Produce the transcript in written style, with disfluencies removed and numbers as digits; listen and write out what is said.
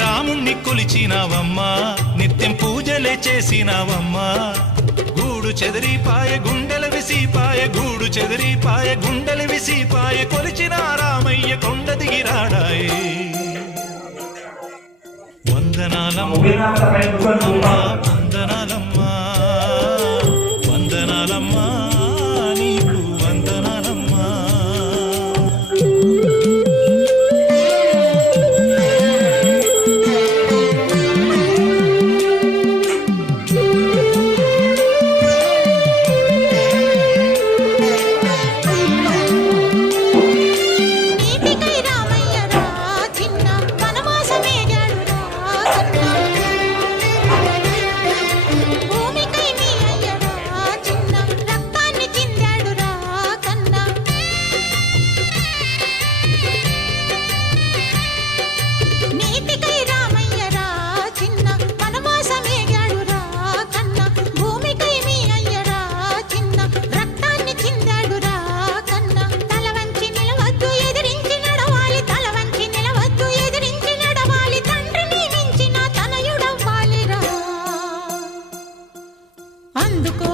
రాముణ్ణి కొలిచినావమ్మా నిత్యం పూజలే చేసినావమ్మా గూడు చెదిరిపాయ గుండెల విసిపాయ గూడు చెదిరిపాయ గుండెల విసిపాయ కొలిచిన రామయ్య కొండ దిగిరాడాయే వందనాలమ్మా వందనాలమ్మా వందనాలమ్మా నీకు వందనాలమ్మా అందుకో